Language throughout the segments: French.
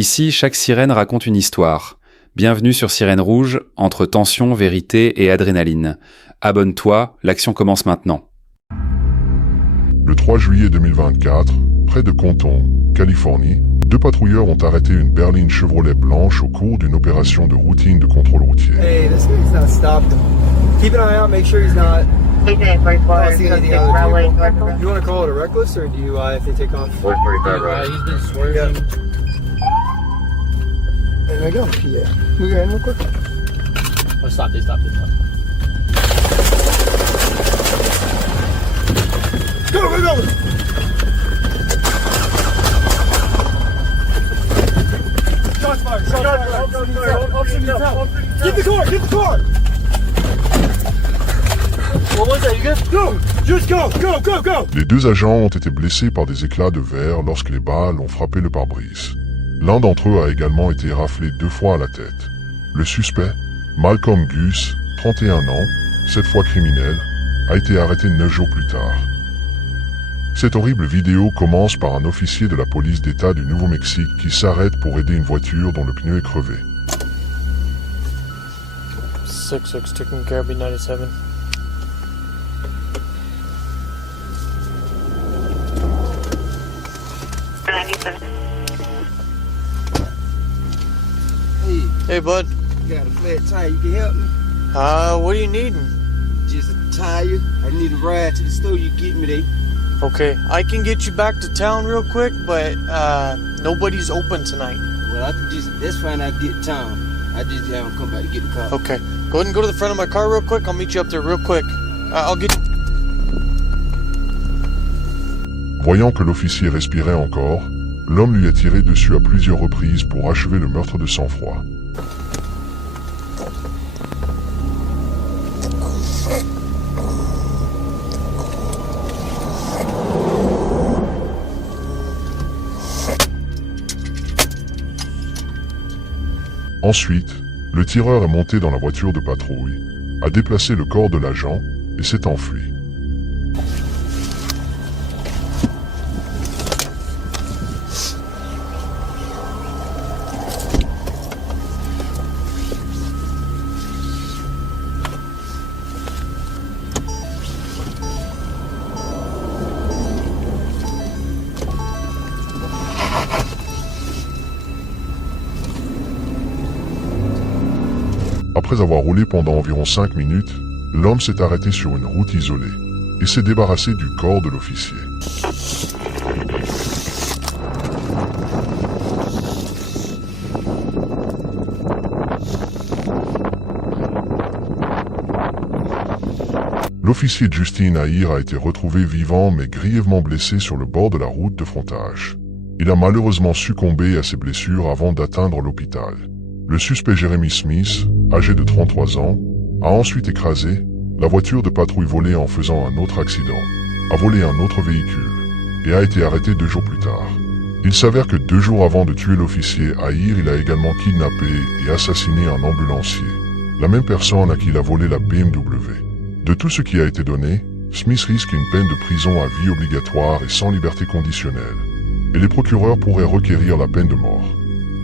Ici, chaque sirène raconte une histoire. Bienvenue sur Sirène Rouge, entre tension, vérité et adrénaline. Abonne-toi, l'action commence maintenant. Le 3 juillet 2024, près de Compton, Californie, 2 patrouilleurs ont arrêté une berline Chevrolet blanche au cours d'une opération de routine de contrôle routier. Hey, this guy's not stopped. Keep an eye out, make sure he's not causing anything other vehicle. You want to call it a reckless or DUI if they take off? He's been swerving. There we go. Yeah. Move your hand real quick. Oh, stop. Go! Shots fired. Officer needs help. Get the car! What was that? You good? Go! Just go! Les 2 agents ont été blessés par des éclats de verre lorsque les balles ont frappé le pare-brise. L'un d'entre eux a également été raflé 2 fois à la tête. Le suspect, Malcolm Gus, 31 ans, 7 fois criminel, a été arrêté 9 jours plus tard. Cette horrible vidéo commence par un officier de la police d'État du Nouveau-Mexique qui s'arrête pour aider une voiture dont le pneu est crevé. 6-6 taking care of B97. Hey, bud. You got a flat tire, you can help me? What are you needing? Just a tire. I need a ride to the store, you get me there. Okay, I can get you back to town real quick, but, nobody's open tonight. Well, that's fine, I get town. I just haven't come back to get the car. Okay, go ahead and go to the front of my car real quick. I'll meet you up there real quick. I'll get you... Voyant que l'officier respirait encore, l'homme lui a tiré dessus à plusieurs reprises pour achever le meurtre de sang-froid. Ensuite, le tireur est monté dans la voiture de patrouille, a déplacé le corps de l'agent et s'est enfui. Après avoir roulé pendant environ 5 minutes, l'homme s'est arrêté sur une route isolée et s'est débarrassé du corps de l'officier. L'officier Justin Ahir a été retrouvé vivant mais grièvement blessé sur le bord de la route de Frontage. Il a malheureusement succombé à ses blessures avant d'atteindre l'hôpital. Le suspect Jeremy Smith, âgé de 33 ans, a ensuite écrasé la voiture de patrouille volée en faisant un autre accident, a volé un autre véhicule et a été arrêté 2 jours plus tard. Il s'avère que 2 jours avant de tuer l'officier Ahir, il a également kidnappé et assassiné un ambulancier, la même personne à qui il a volé la BMW. De tout ce qui a été donné, Smith risque une peine de prison à vie obligatoire et sans liberté conditionnelle, et les procureurs pourraient requérir la peine de mort.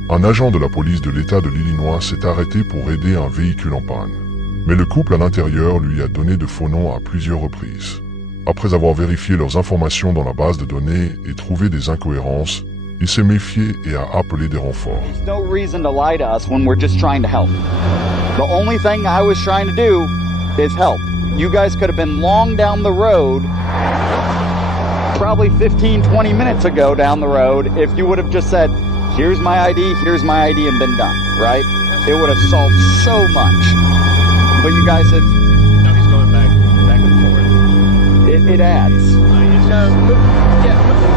Un agent de la police de l'État de l'Illinois s'est arrêté pour aider un véhicule en panne. Mais le couple à l'intérieur lui a donné de faux noms à plusieurs reprises. Après avoir vérifié leurs informations dans la base de données et trouvé des incohérences, il s'est méfié et a appelé des renforts. There's no reason to lie to us when we're just trying to help. The only thing I was trying to do is help. You guys could have been long down the road, probably 15-20 minutes ago down the road, if you would have just said, here's my ID, and been done, right? It would have solved so much. But you guys have... No, he's going back and forth. It adds. Moving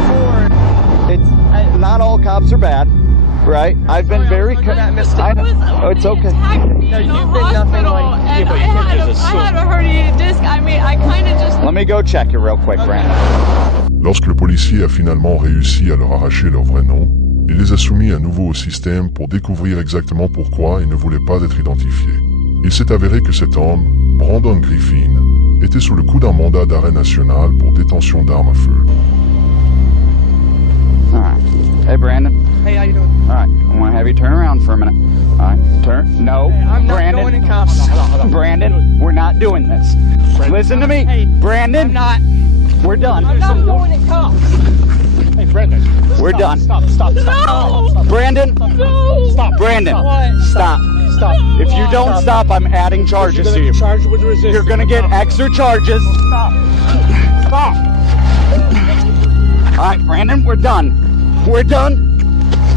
forward. It's not all cops are bad, right? I've been very... I know. It's okay. No, you've been nothing like... And I had a herniated disc. I mean, I kind of just... Let me go check it real quick, Brandon. Lorsque le policier a finalement réussi à leur arracher leur vrai nom, il les a soumis à nouveau au système pour découvrir exactement pourquoi ils ne voulaient pas être identifiés. Il s'est avéré que cet homme, Brandon Griffin, était sous le coup d'un mandat d'arrêt national pour détention d'armes à feu. All right. Hey, Brandon. Hey, how you doing? All right. 83, turn around for a minute. All right, turn. No, I'm not Brandon. going in cuffs. Brandon, we're not doing this. Listen to me, Hey, Brandon. I'm not. We're done. I'm not going in cuffs. Hey, Brendan. We're done. Stop. No! Brandon, No! Stop. Brandon, What? stop. Stop. If you don't stop, I'm adding charges You're to gonna you. get charged with resistance. You're gonna get extra charges. Stop. Stop. All right, Brandon, we're done. We're done.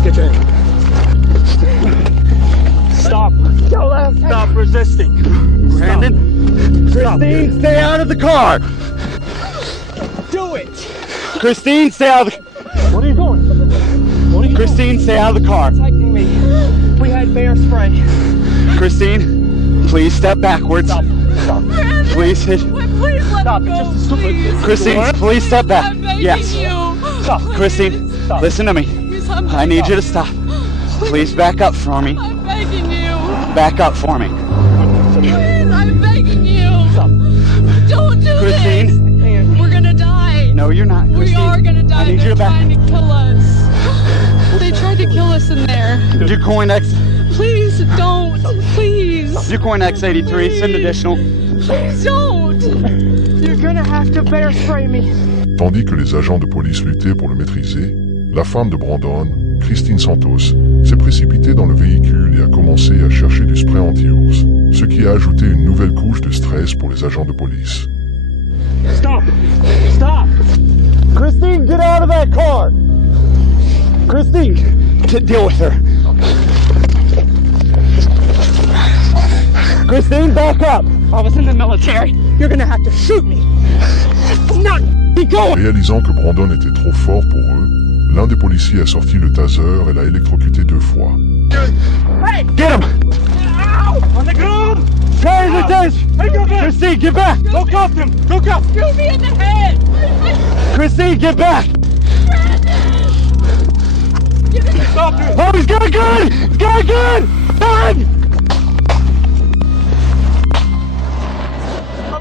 Get your hand. Stop. Stop resisting. Brandon, Christine, stay out of the car. Do it. Christine, stay out of the. What are you doing? What are you Christine, stay out of the car. Taking me. We had bear spray. Christine, please step backwards. Stop. Please hit. Please let Stop. me It's go, just stupid. please. Christine, please step back. I'm begging Yes. you. Stop. Christine, Stop. listen to me. Please, I'm I need you to stop. Please back up for me. I'm begging you. Back up for me. Please, I'm begging you. Stop. Don't do Christine. this. We're gonna die. No, you're not. We Christine, are gonna die. I need They're you to back. trying to kill us. They tried to kill us in there. Ducoin X. Please don't. Please. Ducoin X83. Send additional. Please don't. You're gonna have to bear spray me. Tandis que les agents de police luttaient pour le maîtriser, la femme de Brandon, Christine Santos, s'est précipitée dans le véhicule et a commencé à chercher du spray anti-ours, ce qui a ajouté une nouvelle couche de stress pour les agents de police. Stop. Stop. Christine, get out of that car. Christine, deal with her. Christine, back up. I was in the military. You're gonna have to shoot me. Not be going. Réalisant que Brandon était trop fort pour eux, l'un des policiers a sorti le taser et l'a électrocuté 2 fois. Get him. On the ground. Carry the taser. Hey, go back. Christine, get back. Go cuff him. Go cuff. Shoot me in the head. Christine, get back. Stop it. Oh, he's got a gun. He's got a gun. Run.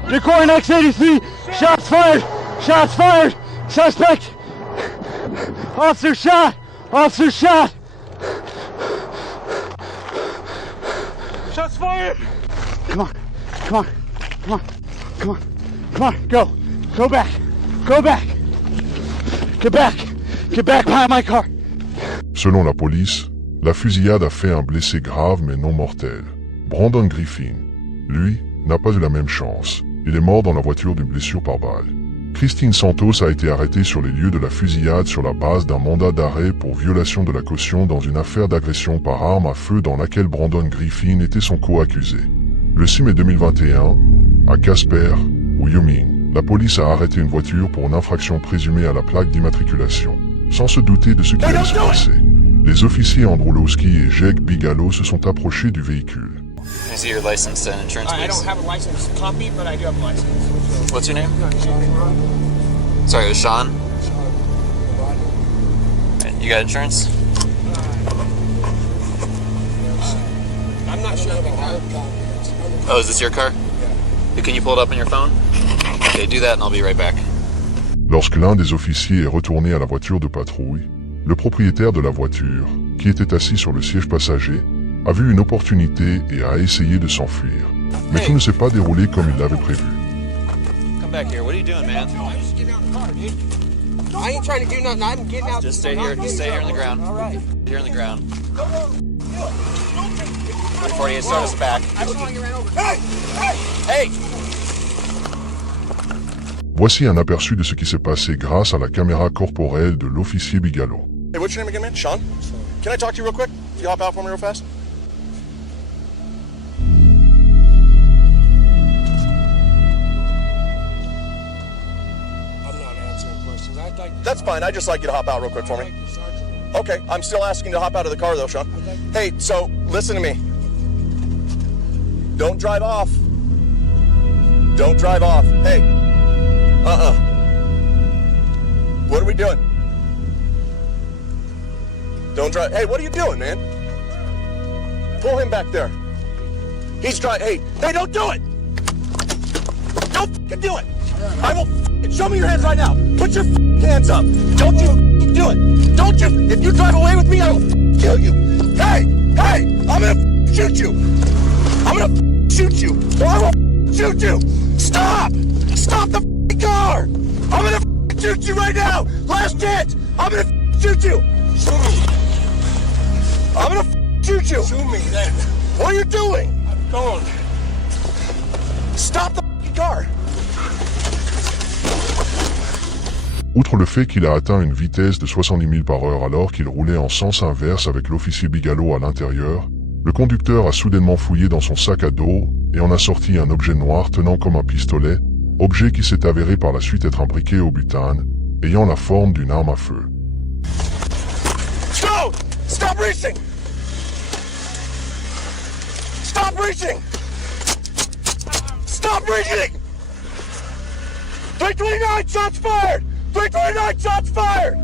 Ducoin X83. Shots fired. Shots fired. Suspect. Officer shot. Officer shot. Shots fired. Come on. Come on. Come on. Come on. Come on. Go. Go back. Go back. Get back. Get back behind my car. Selon la police, la fusillade a fait un blessé grave mais non mortel. Brandon Griffin, lui, n'a pas eu la même chance. Il est mort dans la voiture d'une blessure par balle. Christine Santos a été arrêtée sur les lieux de la fusillade sur la base d'un mandat d'arrêt pour violation de la caution dans une affaire d'agression par arme à feu dans laquelle Brandon Griffin était son co-accusé. Le 6 mai 2021, à Casper, Wyoming, la police a arrêté une voiture pour une infraction présumée à la plaque d'immatriculation, sans se douter de ce qui allait se passer. Les officiers Androlowski et Jake Bigalo se sont approchés du véhicule. Can I see your license and insurance, I please? don't have a license copy, but I do have a license. What's your name? Sorry, it was Sean. You got insurance? I'm not sure about that. Oh, is this your car? Can you pull it up on your phone? Okay, do that and I'll be right back. Lorsque l'un des officiers est retourné à la voiture de patrouille, le propriétaire de la voiture, qui était assis sur le siège passager, a vu une opportunité et a essayé de s'enfuir. Mais tout ne s'est pas déroulé comme il l'avait prévu. Come back here. What are you doing, man? I'm just getting out of the car, dude. I ain't trying to do nothing. I'm getting out. Just stay here. Just stay here on the ground. All right. Here on the ground. 348, start us back. Hey! Hey! Hey! Voici un aperçu de ce qui s'est passé grâce à la caméra corporelle de l'officier Bigalo. Hey, what's your name again, man? Sean? Can I talk to you real quick? Can you hop out for me real fast? I'm not answering questions. I'd like. That's fine. I'd just like you to hop out real quick for me. Okay, I'm still asking you to hop out of the car though, Sean. Hey, so listen to me. Don't drive off. Don't drive off. Hey. What are we doing? Don't drive. Hey, what are you doing, man? Pull him back there. He's driving. Hey, don't do it. Don't f***ing do it. I will show me your hands right now. Put your hands up. Don't you do it. Don't you. If you drive away with me, I will kill you. Hey! Hey! I'm gonna shoot you! I'm gonna shoot you! Or I will shoot you! Stop! Stop the car! I'm gonna shoot you right now! Last chance! I'm gonna shoot you! Shoot me! I'm gonna shoot you! Shoot me then! What are you doing? I'm going. Stop the car! Outre le fait qu'il a atteint une vitesse de 70 000 par heure alors qu'il roulait en sens inverse avec l'officier Bigelow à l'intérieur, le conducteur a soudainement fouillé dans son sac à dos et en a sorti un objet noir tenant comme un pistolet, objet qui s'est avéré par la suite être imbriqué au butane, ayant la forme d'une arme à feu. Stop! Stop reaching! Stop reaching! Stop reaching! 329 shots fired! 329 shots fired!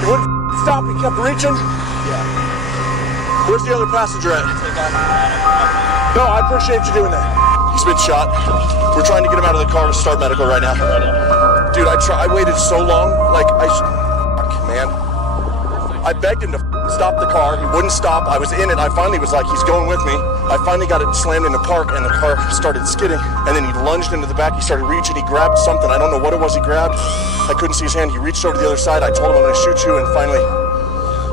He wouldn't stop, he kept reaching? Yeah. Where's the other passenger at? No, I appreciate you doing that. He's been shot. We're trying to get him out of the car to start medical right now. Dude, I waited so long. Like, fuck, man. I begged him to stop the car. He wouldn't stop. I was in it. I finally was like, he's going with me. I finally got it slammed in the park, and the car started skidding. And then he lunged into the back. He started reaching. He grabbed something. I don't know what it was he grabbed. I couldn't see his hand. He reached over to the other side. I told him I'm going to shoot you, and finally...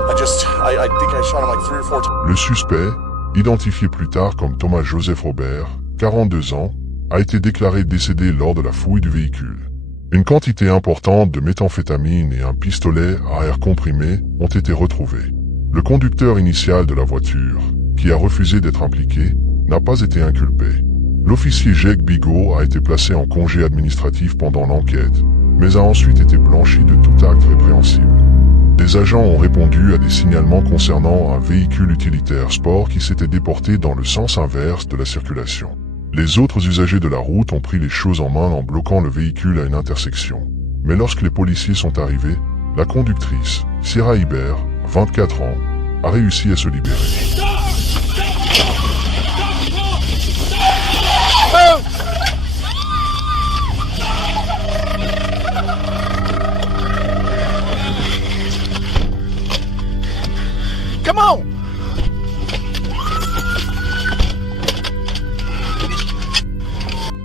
I think I shot him like 3 or 4 times. Le suspect, identifié plus tard comme Thomas Joseph Robert, 42 ans, a été déclaré décédé lors de la fouille du véhicule. Une quantité importante de méthamphétamine et un pistolet à air comprimé ont été retrouvés. Le conducteur initial de la voiture, qui a refusé d'être impliqué, n'a pas été inculpé. L'officier Jake Bigot a été placé en congé administratif pendant l'enquête, mais a ensuite été blanchi de tout acte répréhensible. Des agents ont répondu à des signalements concernant un véhicule utilitaire sport qui s'était déporté dans le sens inverse de la circulation. Les autres usagers de la route ont pris les choses en main en bloquant le véhicule à une intersection. Mais lorsque les policiers sont arrivés, la conductrice, Sierra Hibert, 24 ans, a réussi à se libérer. Come on!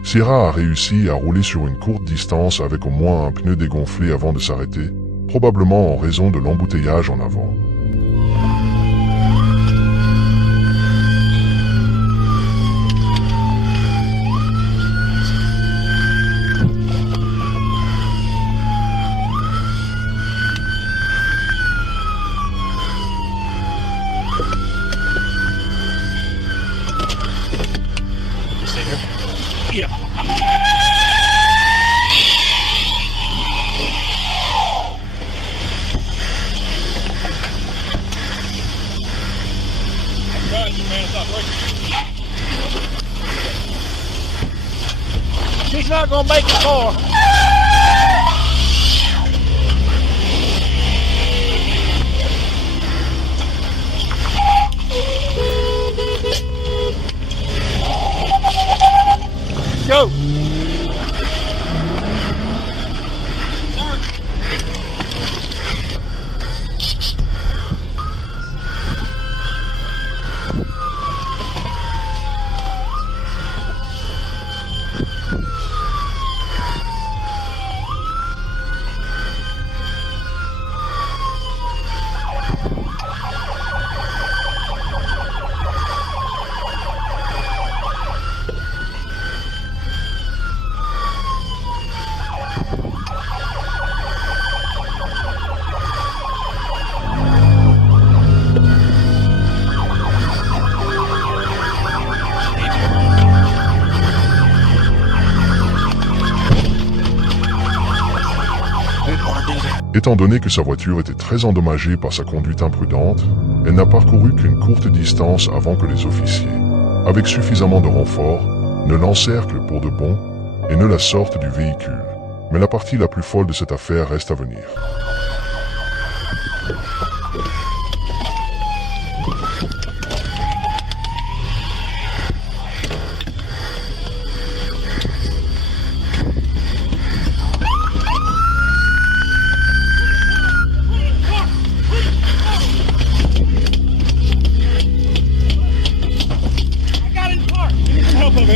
Sierra a réussi à rouler sur une courte distance avec au moins un pneu dégonflé avant de s'arrêter, probablement en raison de l'embouteillage en avant. She's not gonna make it far. Go. Étant donné que sa voiture était très endommagée par sa conduite imprudente, elle n'a parcouru qu'une courte distance avant que les officiers, avec suffisamment de renforts, ne l'encerclent pour de bon et ne la sortent du véhicule. Mais la partie la plus folle de cette affaire reste à venir.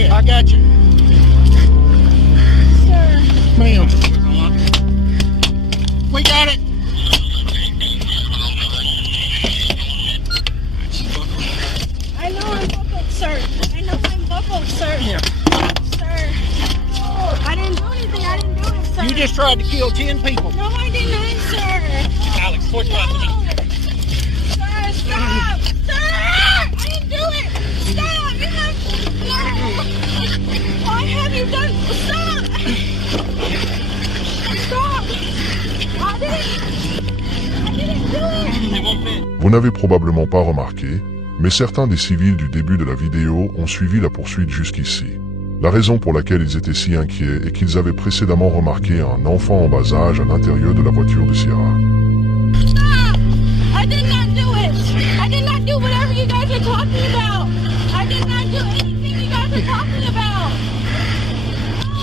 I got you. Sir. Ma'am. We got it. I know I'm buckled, sir. I know I'm buckled, sir. Yeah. Sir. I didn't do anything. I didn't do it, sir. You just tried to kill 10 people. No, I did not, sir. Alex, what's No. Sir, stop. Sir, I didn't do it. Stop. You have... No. Why have you done... Stop. Stop. I didn't do it. Vous n'avez probablement pas remarqué, mais certains des civils du début de la vidéo ont suivi la poursuite jusqu'ici. La raison pour laquelle ils étaient si inquiets est qu'ils avaient précédemment remarqué un enfant en bas âge à l'intérieur de la voiture de Sierra. Stop! I did not do it. I did not do whatever you guys are talking about. I did not do anything you guys are talking about.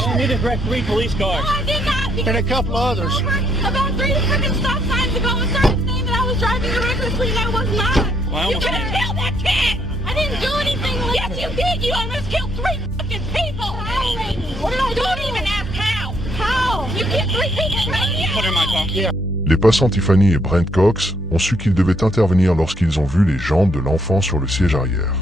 I need to direct 3 police No, cars. I did not. And a couple others. About 3 freaking stop signs ago, and started saying that I was driving recklessly, and I was not. Well, You could have killed that kid. I didn't do anything. Yes, you did. You almost killed 3 fucking people. How? What did I do? Don't even ask how. How? You killed 3 people right here. Put her in my car. Yeah. Les passants Tiffany et Brent Cox ont su qu'ils devaient intervenir lorsqu'ils ont vu les jambes de l'enfant sur le siège arrière.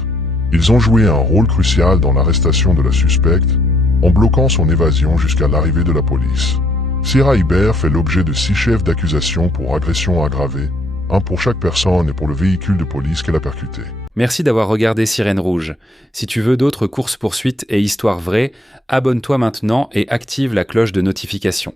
Ils ont joué un rôle crucial dans l'arrestation de la suspecte, en bloquant son évasion jusqu'à l'arrivée de la police. Sierra Hibert fait l'objet de 6 chefs d'accusation pour agression aggravée, un pour chaque personne et pour le véhicule de police qu'elle a percuté. Merci d'avoir regardé Sirène Rouge. Si tu veux d'autres courses-poursuites et histoires vraies, abonne-toi maintenant et active la cloche de notification.